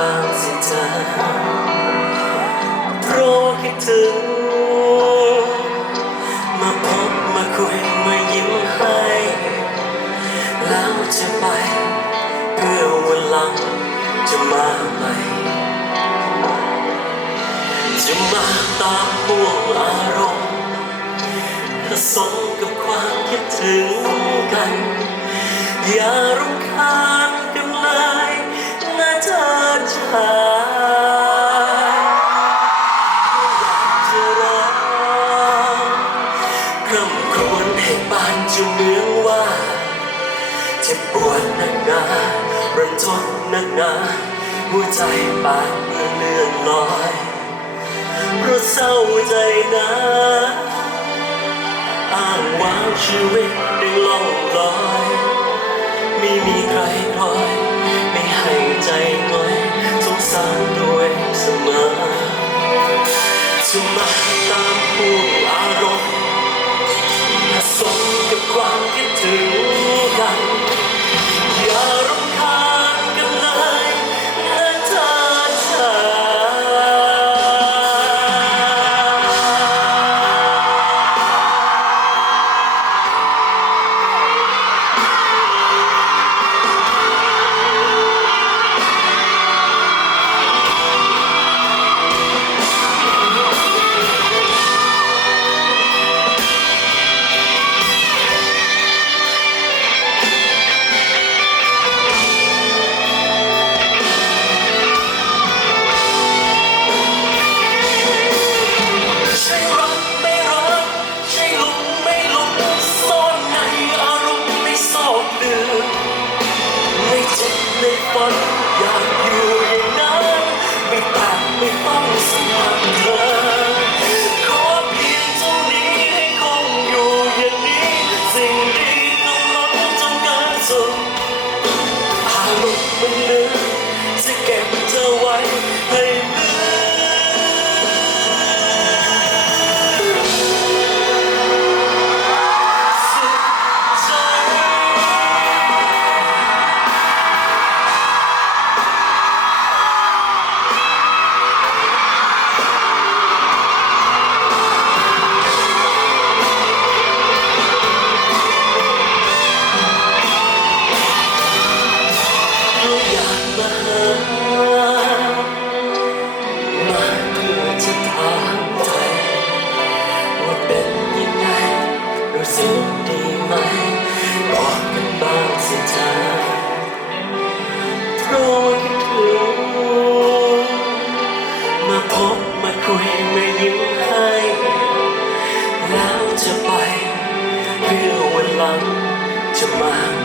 บ้างสิเธอเพราะคิดถึง มาพบมาคุยมายิ้มให้ แล้วจะไปเพื่อวันหลังจะมาใหม่ จะมาตามห่วงอารมณ์ผสมกับความคิดถึงกัน อย่ารำคาญ คำครวญให้ปานจะเมือนว่าเจ็บปวดนักหนารันทดนักหนาหัวใจปานเมื่อเลื่อนลอยเพราะเศร้าใจนะอ้างว้างชีวิตได้ล่องลอย ไม่มีใครคอย ใพบมาคุยมายิ้มให้ แล้วจะไปเพื่อวันหลังจะมา